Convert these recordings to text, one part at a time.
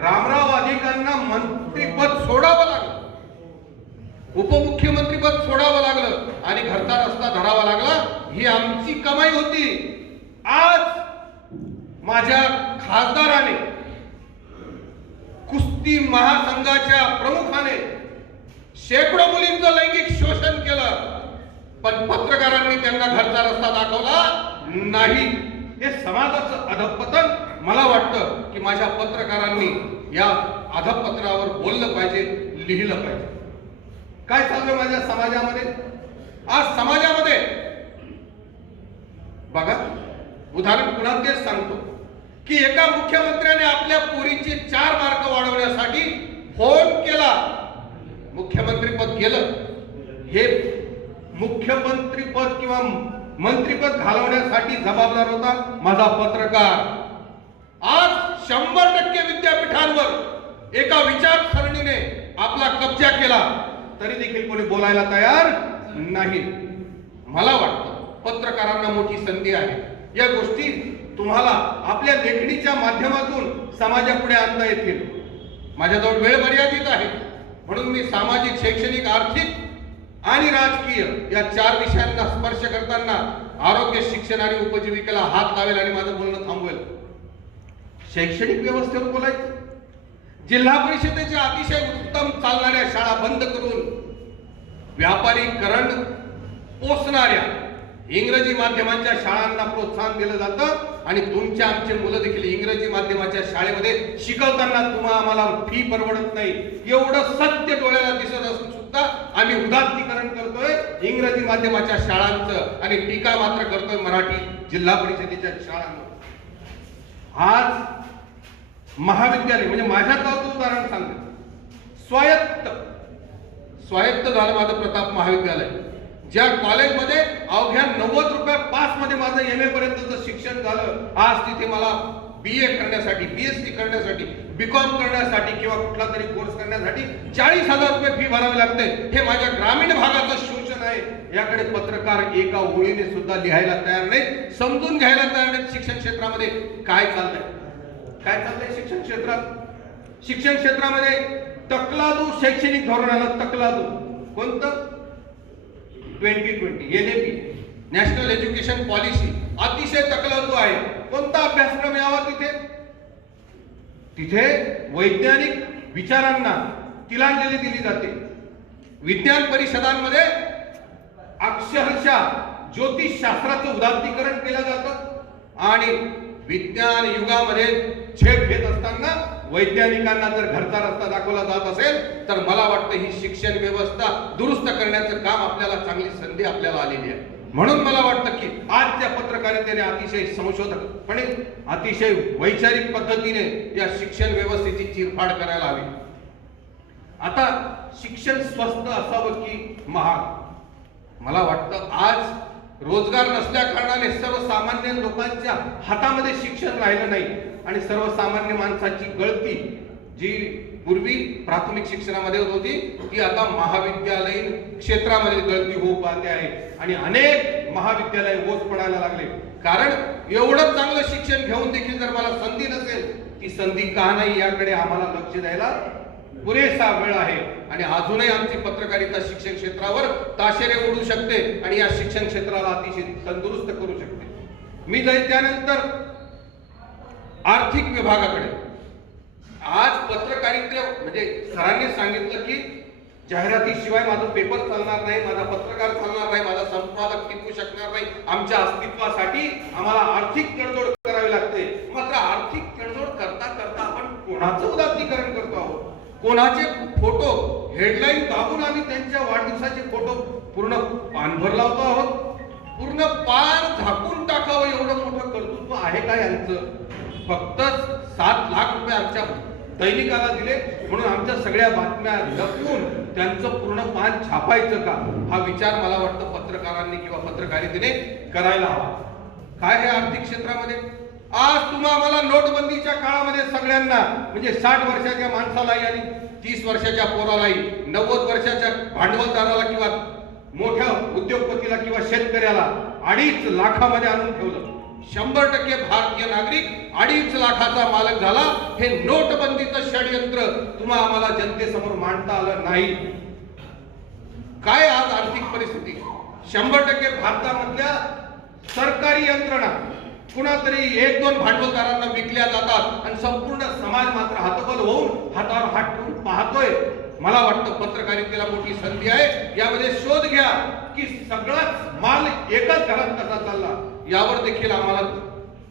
रामराव अधिकांना मंत्रीपद सोडावं लागलं. उपमुख्यमंत्रीपद सोडावं लागलं आणि घरचा रस्ता धरावा लागला ही आमची कमाई होती. आज माझ्या खासदाराने कुस्ती महासंघाच्या प्रमुखाने शेकडो मुलींचं लैंगिक शोषण केलं पण पत्रकारांनी त्यांना घरचा रस्ता दाखवला नाही. हे समाजाचं अधपतन मला वाटतं की माझ्या पत्रकारांनी या अधपत्रावर बोललं पाहिजे लिहिलं पाहिजे. काय चाललंय माझ्या समाजामध्ये? आज समाजामध्ये बघा उदाहरण पुन्हा तेच सांगतो की एका मुख्यमंत्र्याने आपल्या पोरीचे चार मार्क वाढवण्यासाठी फोन केला. मुख्यमंत्रीपद गेलं. हे मुख्यमंत्रीपद किंवा मंत्रीपद घालवण्यासाठी जबाबदार होता माझा पत्रकार. आज शंभर टक्के विद्यापीठांवर एका विचारसरणीने आपला कब्जा केला तरी देखील कोणी बोलायला तयार नाही. मला वाटतं पत्रकारांना मोठी संधी आहे. या गोष्टी तुम्हाला आपल्या लेखणीच्या माध्यमातून समाजापुढे आणता येतील. माझ्याजवळ वेळ मर्यादित आहे. म्हणून मी सामाजिक शैक्षणिक आर्थिक आणि राजकीय या चार विषयांना स्पर्श करताना आरोग्य शिक्षण आणि उपजीविकेला हात लावेल आणि माझं बोलणं थांबवेल. शैक्षणिक व्यवस्थेवर बोलायचं. जिल्हा परिषदेच्या अतिशय उत्तम चालणाऱ्या शाळा बंद करून व्यापारीकरण पोचणाऱ्या इंग्रजी माध्यमांच्या शाळांना प्रोत्साहन दिलं जातं आणि तुमच्या आमचे मुलं देखील इंग्रजी माध्यमाच्या शाळेमध्ये शिकवताना तुम्हा आम्हाला फी परवडत नाही. एवढं सत्य डोळ्याला दिसत असून सुद्धा आम्ही उदात्तीकरण करतोय इंग्रजी माध्यमाच्या शाळांचं आणि टीका मात्र करतोय मराठी जिल्हा परिषदेच्या शाळांवर. आज महाविद्यालय म्हणजे माझ्या गावचं उदाहरण सांगते. स्वायत्त स्वायत्त झालं माझं प्रताप महाविद्यालय. ज्या कॉलेजमध्ये अवघ्या नव्वद रुपये पासमध्ये माझं एम ए पर्यंतचं शिक्षण झालं आज तिथे मला बी ए करण्यासाठी बी एस सी करण्यासाठी बी कॉम करण्यासाठी किंवा कुठला तरी कोर्स करण्यासाठी चाळीस हजार रुपये फी भरावी लागते. हे माझ्या ग्रामीण भागाचं शोषण आहे याकडे पत्रकार एका ओळीने सुद्धा लिहायला तयार नाही समजून घ्यायला तयार नाहीत शिक्षण क्षेत्रामध्ये. काय चाललंय? काय चाललंय शिक्षण क्षेत्रात? शिक्षण क्षेत्रामध्ये तकलादू शैक्षणिक धोरण आलं तकलादू. कोणतं? Twenty twenty N A national education policy अतिशय तकलादू आहे. कोणता अभ्यासक्रम यावा तिथे? तिथे वैज्ञानिक विचारांना तिलांजली दिली जाते. विज्ञान परिषदांमध्ये अक्षरशः ज्योतिष शास्त्राचं उदात्तीकरण केलं जातं आणि विज्ञान युगामध्ये झेप घेत असताना वैज्ञानिकांना जर घरचा रस्ता दाखवला जात असेल तर मला वाटतं ही शिक्षण व्यवस्था दुरुस्त करण्याचं काम आपल्याला चांगली संधी आपल्याला आलेली आहे. म्हणून मला वाटतं की आजच्या पत्रकारितेने अतिशय संशोधकपणे अतिशय वैचारिक पद्धतीने या शिक्षण व्यवस्थेची चिरफाड करायला हवी. आता शिक्षण स्वस्त असावं की महाग? मला वाटतं आज रोजगार नसल्या कारणाने सर्वसामान्य लोकांच्या हातामध्ये शिक्षण राहिलं नाही आणि सर्वसामान्य माणसाची गळती जी पूर्वी प्राथमिक शिक्षणामध्ये होत होती ती आता महाविद्यालयीन क्षेत्रामध्ये गळती होऊ पाहते आहे. आणि अनेक महाविद्यालय ओस पडायला लागले. कारण एवढं चांगलं शिक्षण घेऊन देखील जर मला संधी नसेल ती संधी का नाही याकडे आम्हाला लक्ष द्यायला पुरेसा वेळ आहे. आणि अजूनही आमची पत्रकारिता शिक्षण क्षेत्रावर ताशेरे उडू शकते आणि या शिक्षण क्षेत्राला अतिशय तंदुरुस्त करू शकते. मी जाईल त्यानंतर आर्थिक विभागाकडे. आज पत्रकारिते म्हणजे सरांनी सांगितलं की जाहिरातीशिवाय माझं पेपर चालणार नाही माझा पत्रकार चालणार नाही माझा संपादक टिकू शकणार नाही. आमच्या अस्तित्वासाठी आम्हाला आर्थिक तडजोड करावी लागते. मात्र आर्थिक तडजोड करता करता आपण कोणाचं उदात्तीकरण करतो आहोत? कोणाचे फोटो हेडलाईन दाबून आम्ही त्यांच्या वाढदिवसाचे फोटो पूर्ण पानभर लावतो आहोत. पूर्ण पार झाकून टाकावं एवढं मोठं कर्तृत्व आहे का यांचं फक्त सात लाख रुपये आमच्या दैनिकाला दिले म्हणून आमच्या सगळ्या बातम्या लपवून त्यांचं पूर्ण पान छापायचं का? हा विचार मला वाटतं पत्रकारांनी किंवा पत्रकारितेने करायला हवा. काय हे आर्थिक क्षेत्रामध्ये? आज तुम्हा आम्हाला नोटबंदीच्या काळामध्ये सगळ्यांना म्हणजे साठ वर्षाच्या माणसालाही आणि तीस वर्षाच्या पोरालाही नव्वद वर्षाच्या भांडवलदाराला किंवा मोठ्या उद्योगपतीला किंवा शेतकऱ्याला अडीच लाखामध्ये आणून ठेवलं. शंभर टक्के भारतीय नागरिक अडीच लाखाचा मालक झाला. हे नोटबंदीचं षडयंत्र तुम्हा आम्हाला जनतेसमोर मांडता आलं नाही. काय आज आर्थिक परिस्थिती? शंभर टक्के भारतामधल्या सरकारी यंत्रणा कुणातरी एक दोन भांडवलदारांना विकल्या जातात आणि संपूर्ण समाज मात्र हातबल होऊन हातावर हात ठेवून पाहतोय. मला वाटतं पत्रकारितेला मोठी संधी आहे. यामध्ये शोध घ्या की सगळाच माल एकाच घरात कसा चालला? यावर देखील आम्हाला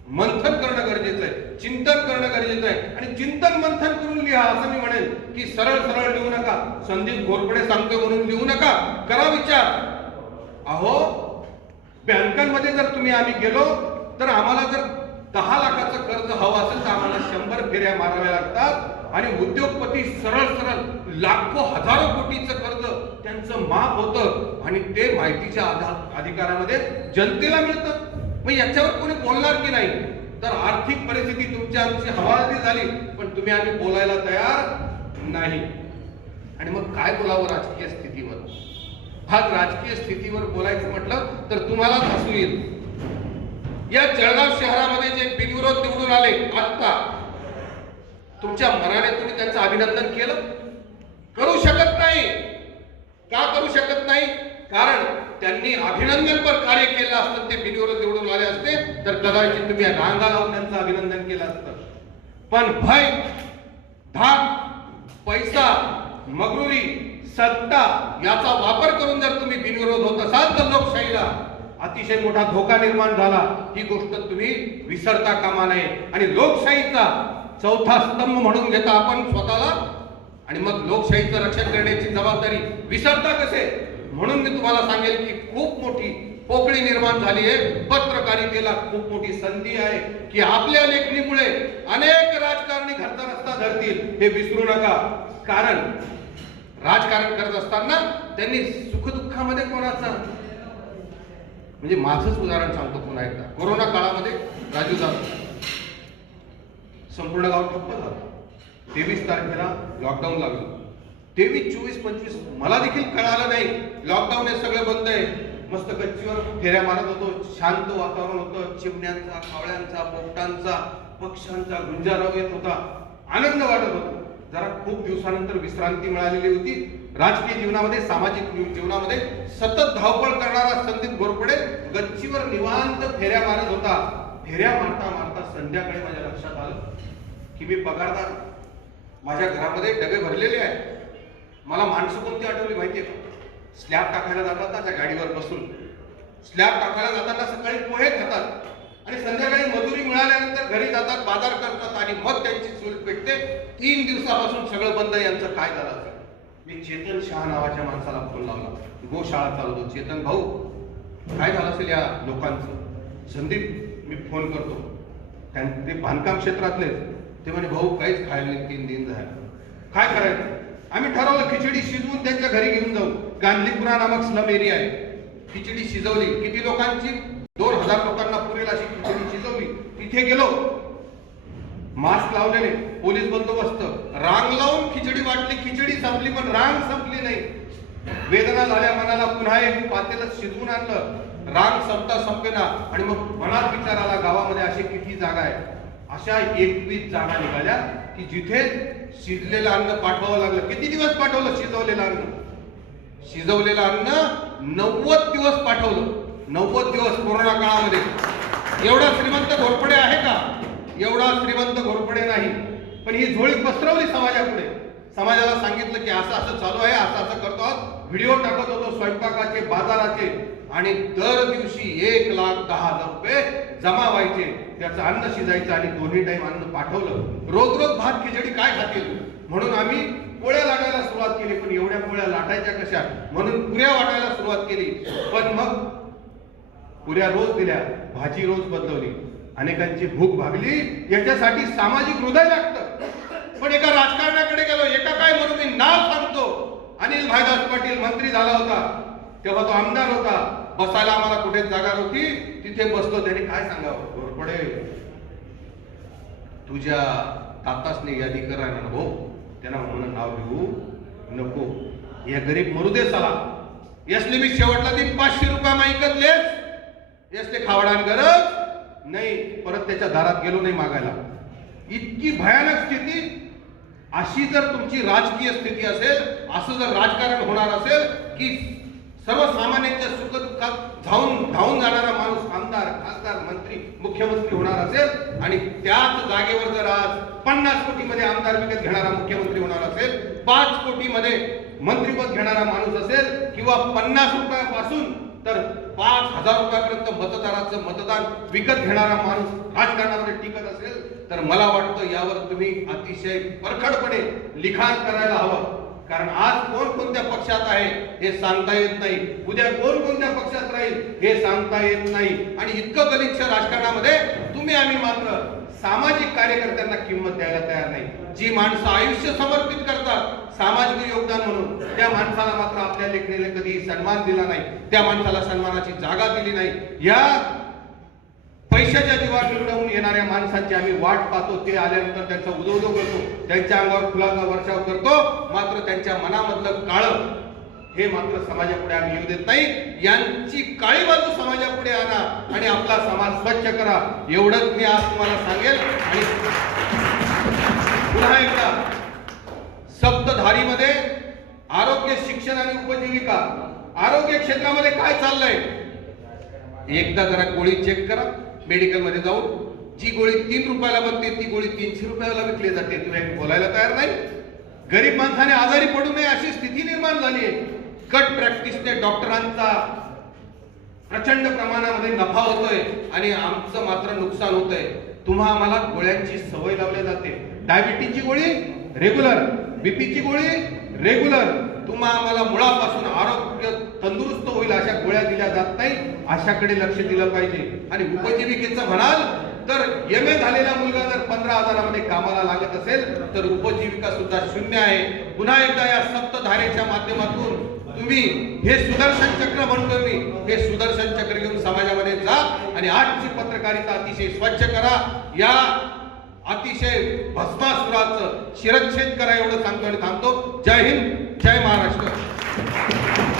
मंथन करणं गरजेचं आहे. चिंतन करणं गरजेचं आहे. आणि चिंतन मंथन करून लिहा असं मी म्हणेन की सरळ सरळ लिहू नका. संदीप घोरपडे सांगतो म्हणून लिहू नका. करा विचार. अहो बँकांमध्ये जर तुम्ही आम्ही गेलो तर आम्हाला जर दहा लाखाचं कर्ज हवं असेल तर आम्हाला शंभर फेऱ्या माराव्या लागतात. आणि उद्योगपती सरळ सरळ लाखो हजारो कोटीचं कर्ज त्यांचं माफ होतं. आणि ते माहितीच्या आधा- अधिकारामध्ये जनतेला मिळतं. मग याच्यावर कोणी बोलणार की नाही? तर आर्थिक परिस्थिती तुमची आमची हवालदी झाली पण तुम्ही आम्ही बोलायला तयार नाही. आणि मग काय बोलावं राजकीय स्थितीवर? आज राजकीय स्थितीवर बोलायचं म्हटलं तर तुम्हालाच हसू येईल. या जळगाव शहरामध्ये जे बिनविरोध निवडून आले आत्ता तुमच्या मनाने तुम्ही त्यांचं अभिनंदन केलं? करू शकत नाही. का करू शकत नाही? कारण त्यांनी अभिनंदनपर कार्य केलं असतं ते बिनविरोध निवडून आले असते. तर कदाचित तुम्ही रांगा लावून त्यांचं अभिनंदन केलं असतं. पण भय धाक पैसा मगरुरी सत्ता याचा वापर करून जर तुम्ही बिनविरोध होत असाल तर लोकशाहीला अतिशय मोठा धोका निर्माण झाला. ही गोष्ट तुम्ही विसरता कामा नये. आणि लोकशाहीचा चौथा स्तंभ म्हणून घेता आपण स्वतःला. आणि मग लोकशाहीचं रक्षण करण्याची जबाबदारी विसरता कसे? म्हणून मी तुम्हाला सांगेल की खूप मोठी पोकळी निर्माण झाली आहे. पत्रकारितेला खूप मोठी संधी आहे की आपल्या लेखणीमुळे अनेक राजकारणी घरचा रस्ता धरतील. हे विसरू नका. कारण राजकारण करत असताना त्यांनी सुखदुःखामध्ये कोणाचा म्हणजे माझंच उदाहरण सांगतो पुन्हा एकदा. कोरोना काळामध्ये राजू जाधव. संपूर्ण गाव ठप्प झालं. तेवीस तारखेला लॉकडाऊन लागलं. तेवीस चोवीस पंचवीस मला देखील कळालं नाही. लॉकडाऊन हे सगळं बंद आहे. मस्त गच्चीवर फेऱ्या मारत होतो. शांत वातावरण होतं. चिमण्यांचा कावळ्यांचा पोपटांचा पक्ष्यांचा गुंजारव येत होता. आनंद वाटत होता. जरा खूप दिवसानंतर विश्रांती मिळालेली होती. राजकीय जीवनामध्ये सामाजिक जीवनामध्ये सतत धावपळ करणारा संदीप घोरपडे गच्चीवर निवांत फेऱ्या मारत होता. फेऱ्या मारता मारता संध्याकाळी माझ्या लक्षात आलं की मी पगारदार. माझ्या घरामध्ये डबे भरलेले आहेत. मला माणसं कोणती आठवली माहितीये का? स्लॅब टाकायला जातात ना त्या गाडीवर बसून. स्लॅब टाकायला जाताना सकाळी पोहे खातात. आणि संध्याकाळी मजुरी मिळाल्यानंतर घरी जातात बाजार करतात आणि मग त्यांची चूल पेटते. तीन दिवसापासून सगळं बंद यांचं काय झालं असेल मी चेतन शहा नावाच्या माणसाला फोन लावला. गोशाळा चालवतो. चेतन भाऊ काय झालं असेल या लोकांचं? संदीप मी फोन करतो. त्यां ते बांधकाम क्षेत्रातले ते म्हणे भाऊ काहीच खायला नाही तीन दिन झालं. काय करायचं? आम्ही ठरवलं खिचडी शिजवून त्यांच्या घरी घेऊन जाऊ. गांधीपुरा नामक स्लम एरिया आहे. खिचडी शिजवली. किती लोकांची? दोन हजार लोकांना पुरेल अशी खिचडी शिजवली. तिथे गेलो. मास्क लावलेले पोलीस बंदोबस्त. रांग लावून खिचडी वाटली खिचडी संपली पण रांग संपली नाही. वेदना झाल्या मनाला पुन्हा एक पातेलं शिजवून आणलं. रांग संपता संपेना आणि मग मनात विचार आला गावामध्ये अशी किती जागा आहे अशा एकवीस जागा निघाल्या की जिथे शिजलेलं अन्न पाठवावं लागलं. किती दिवस पाठवलं? शिजवलेलं अन्न. शिजवलेलं अन्न नव्वद दिवस पाठवलं. नव्वद दिवस कोरोना काळामध्ये. एवढा श्रीमंत घोरपडे आहे का? एवढा श्रीमंत घोरपडे नाही. पण ही झोळी पसरवली समाजापुढे. समाजाला सांगितलं की असं असं चालू आहे असं असं करतो आहोत. व्हिडिओ टाकत होतो स्वयंपाकाचे बाजाराचे. आणि दर दिवशी एक लाख दहा हजार रुपये जमा व्हायचे. त्याचं अन्न शिजायचं आणि दोन्ही टाइम अन्न पाठवलं. रोज रोज भात खिचडी काय खातील? म्हणून आम्ही पोळ्या लाटायला सुरुवात केली पण एवढ्या पोळ्या लाटायच्या कशा? म्हणून पुऱ्या वाटायला सुरुवात केली. पण मग पुऱ्या रोज दिल्या भाजी रोज बदलवली. अनेकांची भूक भागली याच्यासाठी सामाजिक हृदय लागतं. पण एका राजकारणाकडे गेलो एका काय म्हणून मी नाव सांगतो. अनिल भाईदास पाटील मंत्री झाला होता. तेव्हा तो आमदार होता. बसायला आम्हाला कुठे जागा नव्हती. तिथे बसलो. त्याने काय सांगावं? घोरपडे तुझ्या तातासने यादी करा ना भाऊ त्यांना म्हणून नाव घेऊ नको. या गरीब मरू दे साला यसले मी शेवटला ती पाचशे रुपया माईकत लेस. यसले खावडान गरज. नाही परत त्याच्या दारात गेलो नाही मागायला. इतकी भयानक स्थिती अशी जर तुमची राजकीय स्थिती असेल असं जर राजकारण होणार असेल की सर्वसामान्यांच्या सुखदुःखात धावून धावून जाणारा माणूस आमदार खासदार मंत्री मुख्यमंत्री होणार असेल आणि त्याच जागेवर जर आज पन्नास कोटीमध्ये आमदार विकत घेणारा मुख्यमंत्री होणार असेल पाच कोटीमध्ये मंत्रीपद घेणारा माणूस असेल किंवा पन्नास रुपयापासून तर पाच हजार रुपयापर्यंत मतदाराचं मतदान विकत घेणारा माणूस राजकारणामध्ये टिकत असेल तर मला वाटतं यावर तुम्ही अतिशय परखडपणे लिखाण करायला हवं. कारण आज कोण कोणत्या पक्षात आहे हे सांगता येत नाही. उद्या कोण कोणत्या पक्षात राहील हे सांगता येत नाही. आणि इतकं गलिच्छ राजकारणामध्ये तुम्ही आम्ही मात्र सामाजिक कार्यकर्त्यांना किंमत द्यायला तयार नाही. जी माणसं आयुष्य समर्पित करतात सामाजिक योगदान म्हणून त्या माणसाला मात्र आपल्या लेखणीने कधी सन्मान दिला नाही त्या माणसाला सन्मानाची जागा दिली नाही. या पैशाच्या जीवावर निवडून येणाऱ्या माणसांची आम्ही वाट पाहतो ते आल्यानंतर त्यांचा उदोदो करतो त्यांच्या अंगावर फुलाचा वर्षाव करतो मात्र त्यांच्या मनामधलं काळ हे मात्र समाजापुढे आम्ही येऊ देत नाही. यांची काळी बाजू समाजापुढे आणा आणि आपला समाज स्वच्छ करा. एवढंच मी आज तुम्हाला सांगेल आणि पुन्हा एकदा सप्तधारीमध्ये आरोग्य शिक्षण आणि उपजीविका. आरोग्य क्षेत्रामध्ये काय चाललंय? एकदा जरा गोळी चेक करा. मेडिकलमध्ये जाऊन जी गोळी तीन रुपयाला बनते ती गोळी तीनशे रुपयाला विकली जाते. तुम्ही बोलायला तयार नाही. गरीब माणसाने आजारी पडू नये अशी स्थिती निर्माण झाली आहे. कट प्रॅक्टिसने डॉक्टरांचा प्रचंड प्रमाणामध्ये नफा होतोय आणि आमचं मात्र नुकसान होतंय. तुम्हा आम्हाला गोळ्यांची सवय लावली जाते. डायबिटीजची गोळी रेग्युलर बीपीची गोळी रेग्युलर. तुम्हा आम्हाला मुळापासून आरोग्य तंदुरुस्त होईल अशा गोळ्या दिल्या जात नाही अशाकडे लक्ष दिलं पाहिजे. आणि उपजीविकेचं म्हणाल तर एम ए झालेला मुलगा जर पंधरा हजारामध्ये कामाला लागत असेल तर उपजीविका सुद्धा शून्य आहे. पुन्हा एकदा या सप्तधारेच्या माध्यमातून तुम्ही हे सुदर्शन चक्र म्हणतो मी. हे सुदर्शन चक्र घेऊन समाजामध्ये जा आणि आजची पत्रकारिता अतिशय स्वच्छ करा. या अतिशय भस्मासुराचं शिरच्छेद करा एवढं सांगतो आणि थांबतो. जय हिंद जय महाराष्ट्र.